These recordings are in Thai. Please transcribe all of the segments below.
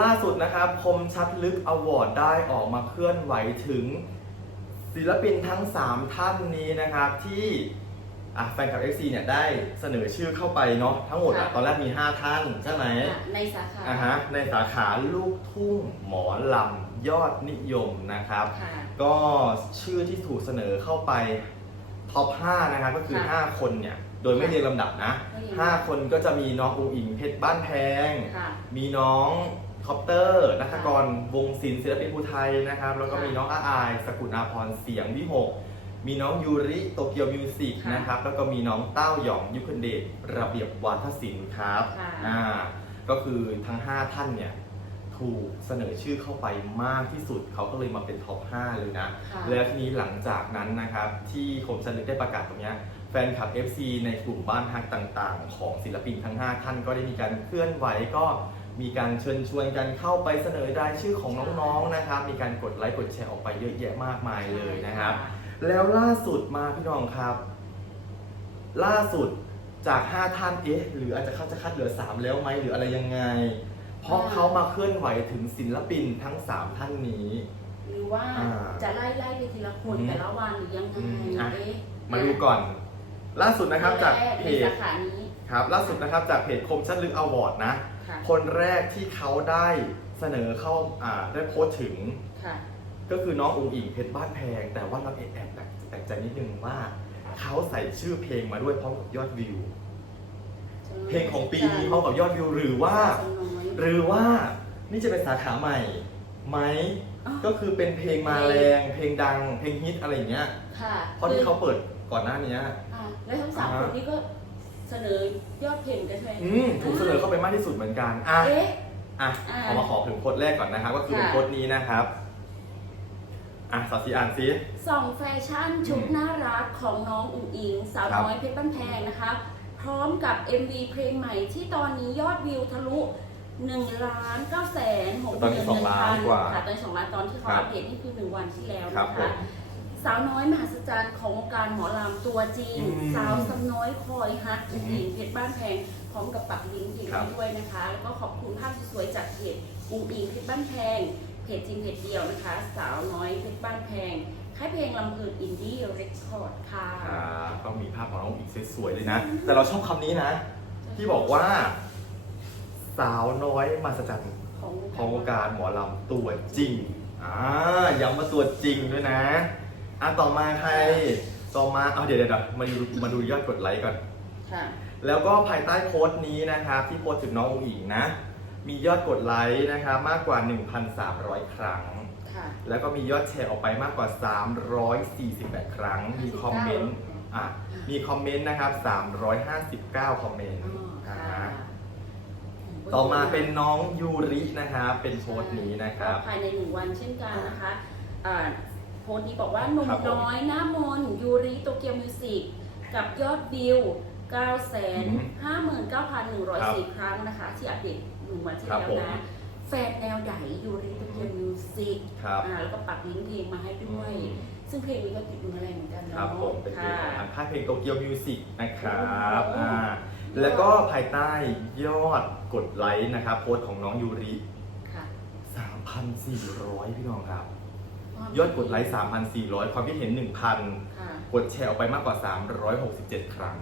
ล่าสุดนะครับคมชัดลึกอวอร์ดได้ออกมาเคลื่อนไหวถึงศิลปินทั้ง 3 ท่านนี้นะครับที่อะแฟนคลับ FC เนี่ยได้เสนอชื่อเข้าไปเนาะทั้งหมดอะค่ะตอนแรกมี 5 ท่านใช่ไหมอะในสาขาอะฮะในสาขาลูกทุ่งหมอลำยอดนิยมนะครับค่ะก็ชื่อที่ถูกเสนอเข้าไปท็อป 5 นะครับก็คือค่ะ5คนเนี่ยโดยไม่เรียงลำดับนะไม่เรียง5คนก็จะมีน้องอุ๋งอิงเพชรบ้านแพงค่ะมีน้อง คอปเตอร์นัทกรวงศิลป์ศิลปินภูไทยนะครับ แล้วก็ค่ะมีน้องอาอายสกุลอาพรเสียงวิหก มีน้องยูริโตเกียวมิวสิกค่ะนะครับ แล้วก็มีน้องเต้าหยองยุคคนเดชระเบียบวาทศิลป์ครับค่ะ อ่าก็คือทั้ง 5 ท่านเนี่ย ถูกเสนอชื่อเข้าไปมากที่สุด เขาก็เลยมาเป็นท็อป 5 เลยนะ ค่ะ แล้วทีนี้หลังจากนั้นนะครับ ที่คมชันลึกได้ประกาศตรงเนี้ยแฟนคลับ FC ในกลุ่มบ้านฮักต่างๆ ของศิลปินทั้ง 5 ท่านก็ได้มีการเคลื่อนไหวก็ มีการเชิญชวนกันเข้าไปเสนอรายชื่อของน้องๆนะครับ มีการกดไลค์กดแชร์ออกไปเยอะแยะมากมายเลยนะครับ แล้วล่าสุดมาพี่น้องครับ ล่าสุดจาก 5 ท่านเอ๊ะหรืออาจจะเขาจะคัดเหลือ 3 แล้วไหมหรืออะไรยังไง เพราะเขามาเคลื่อนไหวถึงศิลปินทั้ง 3 ท่านนี้ หรือว่าอ่าจะไล่ไล่ไปทีละคนอืมแต่ละวันหรือยังไงอืมอะ เอ๊ะมาดูก่อน ล่าสุดนะครับจากแรเพในจสาขานี้ ครับล่าสุดนะครับจากเพจคมชัดลึกอวอร์ดนะ ค่ะคนแรกที่เขาได้เสนอเข้าอ่าได้โพสต์ถึง ค่ะ ก็คือน้องอุ๋งอิงเพชรบ้านแพง แต่ว่าเราแอบแอบแปลกแปลกใจนิดนึงว่าเขาใส่ชื่อเพลงมาด้วยพร้อมกับยอดวิว เพลงของปีนี้พร้อมกับยอดวิวหรือว่าสาวน้อยหรือว่านี่จะเป็นสาขาใหม่ไหมอ๋อ ก็คือเป็นเพลงมาแรง เพลงดัง เพลงฮิตอะไรอย่างเงี้ยค่ะเพราะที่เขาเปิดก่อนหน้านี้ อะแล้วทั้งสามอ่าคนนี้ก็ เสนอยอดเพลงกันใช่ไหม อืมถูกเสนอเข้าไปมากที่สุดเหมือนกันอะเอ๊ะ อะอ่าเอามาขอถึงโค้ดแรกก่อนนะครับ ก็คือเป็นค่ะโค้ดนี้นะครับอะสาสีอ่านซิ ส่องแฟชั่นชุดอืมน่ารักของน้องอุ๋งอิง สาวครับน้อยเพชรบ้านแพงนะคะ พร้อมกับ MV เพลงใหม่ที่ตอนนี้ยอดวิวทะลุ1ล้าน9แสน6ตอนนี้สองล้านกว่าค่ะตอนนี้2ล้านตอนที่เขาครับอัปเดตนี่คือ 1 วันที่แล้วครับนะผคะม สาวน้อยมหัศจรรย์ของวงการหมอลำตัวจริง อืมสาวสำน้อยคอยฮักอือุ๋มงอิงเพชรบ้านแพงพร้อมกับปักลิงก์เพจครับนี้ด้วยนะคะ แล้วก็ขอบคุณภาพสวยๆจากเพจอุ๋งอิงเพชรบ้านแพงเพจจริงเพจเดียวนะคะ สาวน้อยเพชรบ้านแพงค่ายเพลงลำเพลินอินดี้เรคคอร์ดค่ะอ่าก็มีภาพของน้องอุ๋งอิงสวยๆเลยนะ แต่เราชอบคำนี้นะ ที่บอกว่า สาวน้อยมหัศจรรย์ ของของวงการหมอลำตัวจริง อ่าย้ำมาตัวจริงด้วยนะ อะต่อมาใครต่อมาเอาเดี๋ยวเดี๋ยวเดี๋ยวมาดูมาดูยอดกดไลค์ก่อน ค่ะ แล้วก็ภายใต้โพสต์นี้นะครับ ที่โพสต์ถึงน้องอุ๋งอิงนะ มียอดกดไลค์นะครับมากกว่า 1,300 ครั้ง ค่ะ แล้วก็มียอดแชร์ออกไปมากกว่า 348 ครั้ง มีคอมเมนต์อะมีคอมเมนต์นะครับ 359 คอมเมนต์อ๋ออ่าค่ะต่อมาเป็นน้องยูรินะครับเป็นโพสต์นี้นะครับ ภายในหนึ่งวันเช่นกันนะคะอ่า โพสต์นี้บอกว่าหนุ่มครับผม น้อยหน้ามนต์ยูริโตเกียวมิวสิกกับยอดวิว 9 5 9 1 0 4 ครั้งนะคะ ที่อัปเดตหนึ่งวันที่ครับแล้วผม นะแฟนแนวใหญ่ยูริโตเกียวมิวสิกครับ อ่าแล้วก็ปักลิงก์เพลงมาให้ด้วย ซึ่งเพลงนี้ก็ติดดูแรงเหมือนกันคเนาะรับผมเป็นเพลงค่ะของทางค่ายเพลงโตเกียวมิวสิกนะครับโอ้โหอ่าแล้วก็ภายใต้ยอดกดไลค์นะครับโพสต์ของน้องยูริ ค่ะ 3,400 พี่น้องครับ ยอดกดไลค์ 3,400 ความคิดเห็น1,000ค่ะกดแชร์ออกไปมากกว่า 367 ครั้ง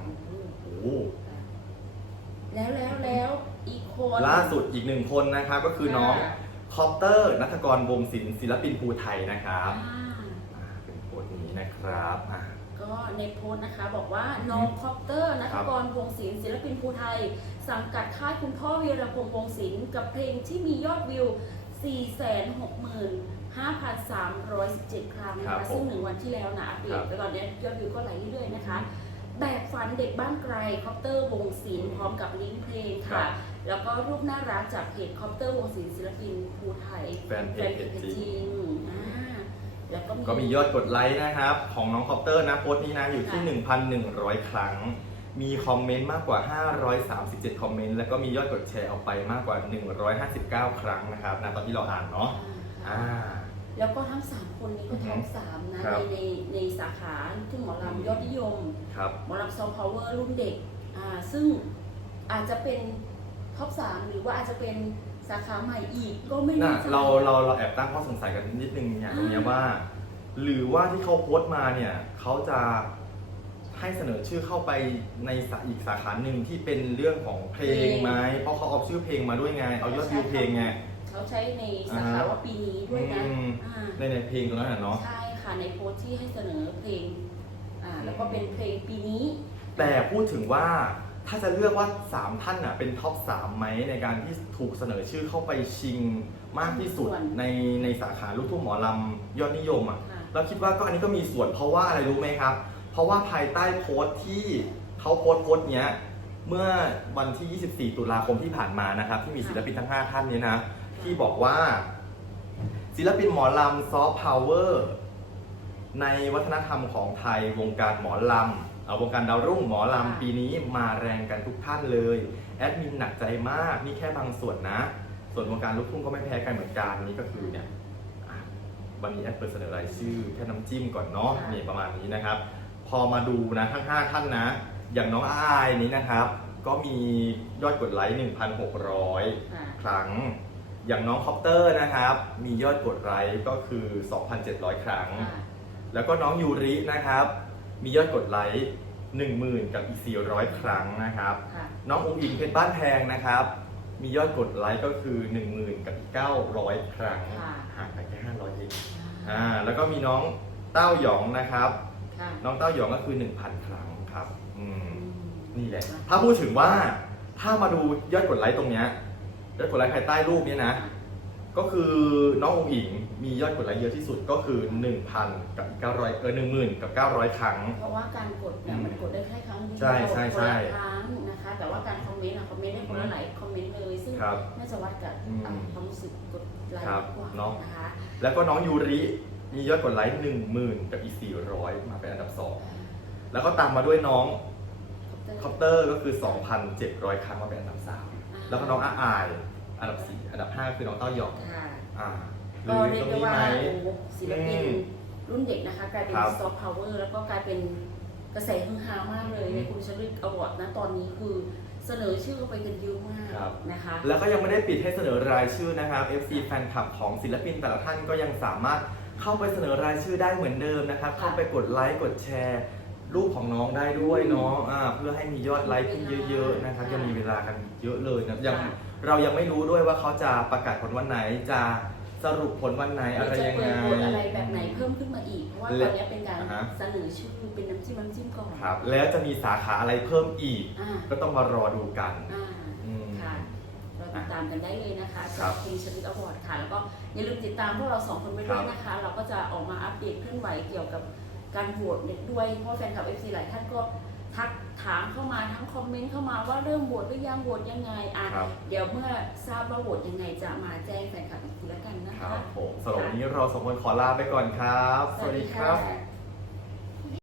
โอ้โหแล้วแล้วแล้วอีกคน ล่าสุดอีกหนึ่งคนนะครับก็คือน้องค่ะคอปเตอร์นัทกรวงศิลป์ศิลปินภูไทยนะครับอ่าอ่าเป็นโพสต์นี้นะครับอ่าก็ในโพสต์นะคะบอกว่าน้องคอปเตอร์นัคทรับกรวงศิลป์ศิลปินภูไทย สังกัดค่ายคุณพ่อวีรพงษ์วงศิลป์กับเพลงที่มียอดวิว 465,317 ครั้งนะครัคะบผมซึ่งหนึ่งวันที่แล้วนะอัปเดครัตบแต่ตอนนี้ยอดวิวก็ไหลเรื่อยๆนะคะ แบบฝันเด็กบ้านไกลคอปเตอร์วงศิลป์พร้อมกับลิงก์เพลงครัค่ะบแล้วก็รูปน่ารักจากเพจคอปเตอร์วงศิลป์ศิลปินภูไทยแฟนเพจแฟนเพจจริงอ่าแล้วก็มีก็มียอดกดไลค์นะครับ ของน้องคอปเตอร์นะโพสต์นี้นะ อยู่ที่ค่ะ1,100 ครั้ง มีคอมเมนต์มากกว่า 537 คอมเมนต์ แล้วก็มียอดกดแชร์ออกไปมากกว่า 159 ครั้งนะครับนะตอนที่เราอ่านเนาะ อ่าอ่า แล้วก็ทั้ง3คนนี้ก็ท็อปสามนะครับในในในสาขาที่หมออืมลำยอดนิยม ครับ หมอลำซอฟต์พาวเวอร์รุ่นเด็กอ่าซึ่งอาจจะเป็นท็อปสามหรือว่าอาจจะเป็นสาขาใหม่อีกก็ไม่น่ะแน่ใจ เราเราเราแอบตั้งข้อสงสัยกันนิดนึงอย่างตรงเนี้ยว่า หรือว่าที่เขาโพสต์มาเนี่ยเขาจะให้เสนอชื่อเข้าไปในสาอีกสาขาหนึ่งที่เป็นเรื่องของเพลงไหมเพราะเขาเอาชื่อเพลงมาด้วยไงเอายอดวิวเพลงไง เขาใช้ในสาขาว่าปีนี้ด้วยนะอืมอ่าในในเพลงตรงนั้นนะเนาะ ใช่ค่ะในโพสต์ที่ให้เสนอเพลงอ่าแล้วก็เป็นเพลงปีนี้ แต่พูดถึงว่าถ้าจะเลือกว่า 3 ท่านน่ะเป็นท็อป3ไหมในการที่ถูกเสนอชื่อเข้าไปชิงมากที่สุดส่วน ในในสาขาลูกทุ่งหมอลำยอดนิยมอะ ค่ะ เราคิดว่าก็อันนี้ก็มีส่วนเพราะว่าอะไรรู้ไหมครับ เพราะว่าภายใต้โพสต์ที่เขาโพสต์โพสต์เนี้ย เมื่อวันที่ 24 ตุลาคมที่ผ่านมานะครับ ที่มีศิลปินทั้ง 5 ท่านเนี้นะ ที่บอกว่า ศิลปินหมอลำซอฟต์พาวเวอร์ในวัฒนธรรมของไทยวงการหมอลำเอาวงการดาวรุ่งหมอลำปีนี้มาแรงกันทุกท่านเลย แอดมินหนักใจมาก นี่แค่บางส่วนนะ ส่วนวงการลูกทุ่งก็ไม่แพ้กันเหมือนกันนี่ก็คือเนี่ยอะวันนี้แอดเปิดเสนอรายชื่อแค่น้ำจิ้มก่อนเนาะค่ะนี่ประมาณนี้นะครับ พอมาดูนะทั้ง 5 ท่านนะ อย่างน้องอายนี้นะครับ ก็มียอดกดไลค์1,600ค่ะครั้ง อย่างน้องคอปเตอร์นะครับ มียอดกดไลค์ก็คือ 2,700 ครั้งค่ะแล้วก็น้องยูรินะครับ มียอดกดไลค์10,000 กับอีก 400 ครั้งนะครับค่ะน้องอุ้งอิงเพชรบ้านแพงนะครับ มียอดกดไลค์ก็คือ 10,000 กับอีก 900 ครั้งค่ะห่างกันแค่500เองอ่าแล้วก็มีน้องเต้าหยองนะครับค่ะน้องเต้าหยองก็คือ 1,000 ครั้งครับอืมอืมนี่แหละ ถ้าพูดถึงว่าถ้ามาดูยอดกดไลค์ตรงเนี้ย ยอดกดไลค์ภายใต้รูปเนี้ยนะ ก็คือน้ององอิงมียอดกดไลค์เยอะที่สุดก็คือ 1,000 กับอีก900 เออ10,000 กับ 900 ครั้ง เพราะว่าการกดเนี่ยอืมมันกดได้แค่ครั้งเดียวใช่ใช่ใช่คนละครั้งนะคะ แต่ว่าการคอมเมนต์อะคอมเมนต์ได้คนละหลายคอมเมนต์เลยซึ่งครับน่าจะวัดกับอืมอ่าความรู้สึกกดไลค์ครับกว่าเนาะ นะคะแล้วก็น้องยูริมียอดกดไลค์10,000 กับอีก 400 มาเป็นอันดับ 2 แล้วก็ตามมาด้วยน้องคอปเตอร์ก็คือ 2,700 ครั้งมาเป็นอันดับ 3 แล้วก็น้องอาอาย อันดับ4อันดับ5คือน้องเต้าหยองค่ะอ่าหก็รือเรียตกรงได้นี้ว่าไหม โอ้โหศิลปินอืมรุ่นเด็กนะคะกลายเป็นครับ ซอฟต์พาวเวอร์แล้วก็กลายเป็นกระแสฮือฮามากเลยอืมในคุณชลิตอวอร์ดนะตอนนี้คือเสนอชื่อไปกันเยอะมากครับนะคะ แล้วก็ยังไม่ได้ปิดให้เสนอรายชื่อนะครับ FC แฟนคลับของศิลปินแต่ละท่านก็ยังสามารถเข้าไปเสนอรายชื่อได้เหมือนเดิมนะครับค่ะเข้าไปกดไลค์กดแชร์ รูปของน้องได้ด้วยเนาะอ่าเพื่อให้มียอดไลค์ขึ้นเยอะๆนะครับค่ะยังมีเวลากันอีกเยอะเลยนะยังค่ะเรายังไม่รู้ด้วยว่าเขาจะประกาศผลวันไหนจะสรุปผลวันไหนอะไรจะยังเปิไงดโหวตอะไรแบบไหนเพิ่มขึ้นมาอีก เพราะว่าตอนนี้เป็นการอ่าฮะเสนอชื่อเป็นน้ำจิ้มน้ำจิ้มก่อนครับแล้วจะมีสาขาอะไรเพิ่มอีกอ่าก็ต้องมารอดูกันอ่าอืมค่ะเราติดตามกันได้เลยนะคะครัจากบคิงชลิตอวอร์ดค่ะ แล้วก็อย่าลืมติดตามพวกเราสองคนไปด้วยนะคะ เราก็จะออกมาอัปเดตเคลื่อนไหวเกี่ยวกับ การโหวตด้วยเพราะแฟนคลับ FC หลายท่านก็ทักถามเข้ามาทั้งคอมเมนต์เข้ามาว่าเริ่มโหวตหรือยังโหวตยังไงอะครับ เดี๋ยวเมื่อทราบว่าโหวตยังไงจะมาแจ้งแฟนคลับอีกทีละกันนะครัคะ บผมสำหรับวันนี้เราสองคนขอลาไปก่อนครับ สวัสดีครับะ